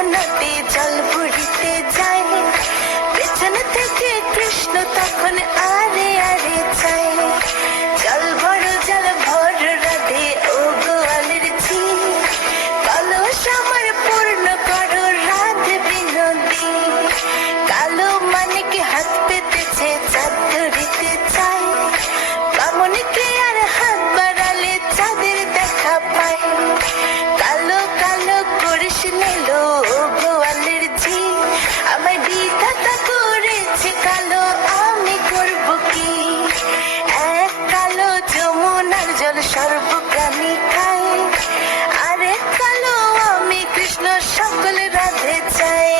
যমুনাতে জল ভরিতে যায়, পেছন থেকে কৃষ্ণ তখন আরে আরে চায়। জল ভর রাধে ও গোয়ালের ঝি, কলস আমার পূর্ণ করো রাধে বিনোদী। কালো মানিকে হাত পেতেছে চাঁদ ধরিতে চায়, বামনকে আর হাত বাড়ালে চাঁদের দেখা পায়। কালো কালো করিস নিলো গোয়ালের ঝি, আমার বিধাতা করেছে কালো, আমি করব কি? এক কালো যমুনার জল সর্বপ্রাণী খায়, আরেক কালো আমি কৃষ্ণ সকল রাধে চায়।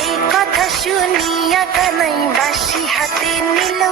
এই কথা শুনিয়া কানাই বাঁশি হাতে নিল,